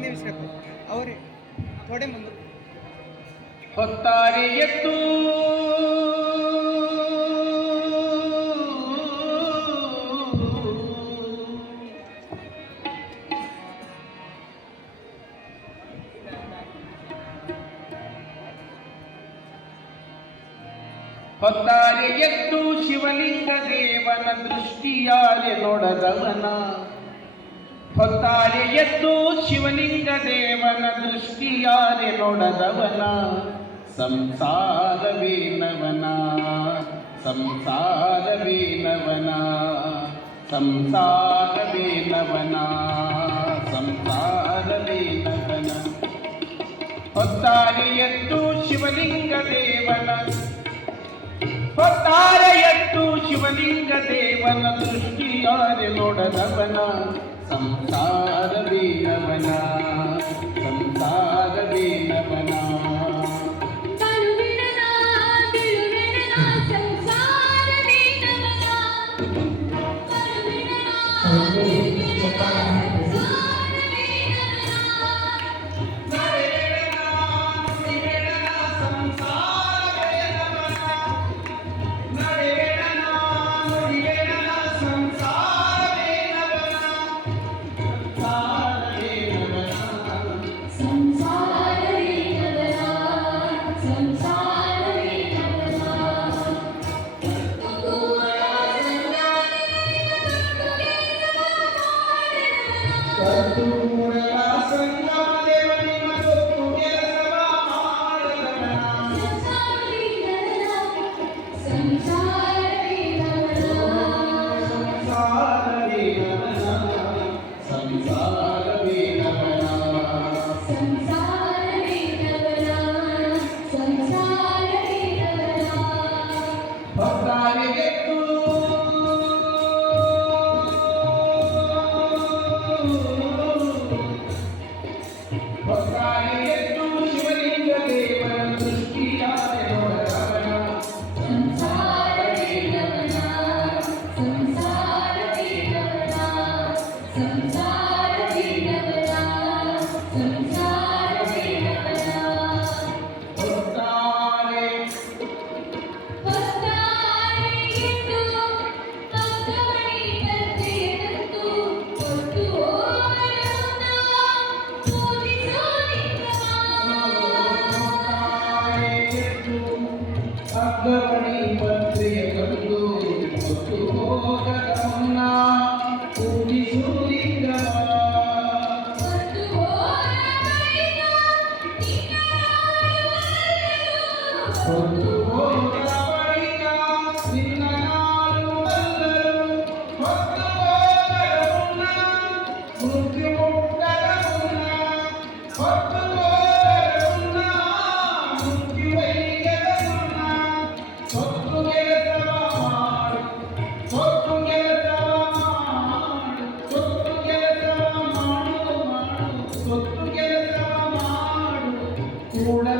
ಒಂದೇ ವಿಷಯಕ್ಕೆ ಅವರೇ ಥೋಡೆ ಮುಂದೆ. ಹೊತ್ತಾರಿ ಎತ್ತು. ಹೊತ್ತಾರಿ ಎತ್ತು ಶಿವಲಿಂಗ ದೇವನ ದೃಷ್ಟಿಯಾರೆ ನೋಡದವನ. ಹೊತ್ತಾರೆ ಎದ್ದು ಶಿವಲಿಂಗ ದೇವನ ದೃಷ್ಟಿಯಾರೆ ನೋಡದವನ. ಸಂಸಾರವೇನವನ ಸಂಸಾರವೇನವನ ಸಂಸಾರವೇನವನ ಸಂಸಾರವೇನವನ. ಹೊತ್ತಾರೆ ಎದ್ದು ಶಿವಲಿಂಗ ದೇವನ ಹೊತ್ತಾರೆ ಎದ್ದು ಶಿವಲಿಂಗ ದೇವನ ದೃಷ್ಟಿಯಾರೆ ನೋಡದವನ. ಸಂಸಾರ ಬೀನವನ ಸಂಸಾರ ಬೀನವನ കൂടുതൽ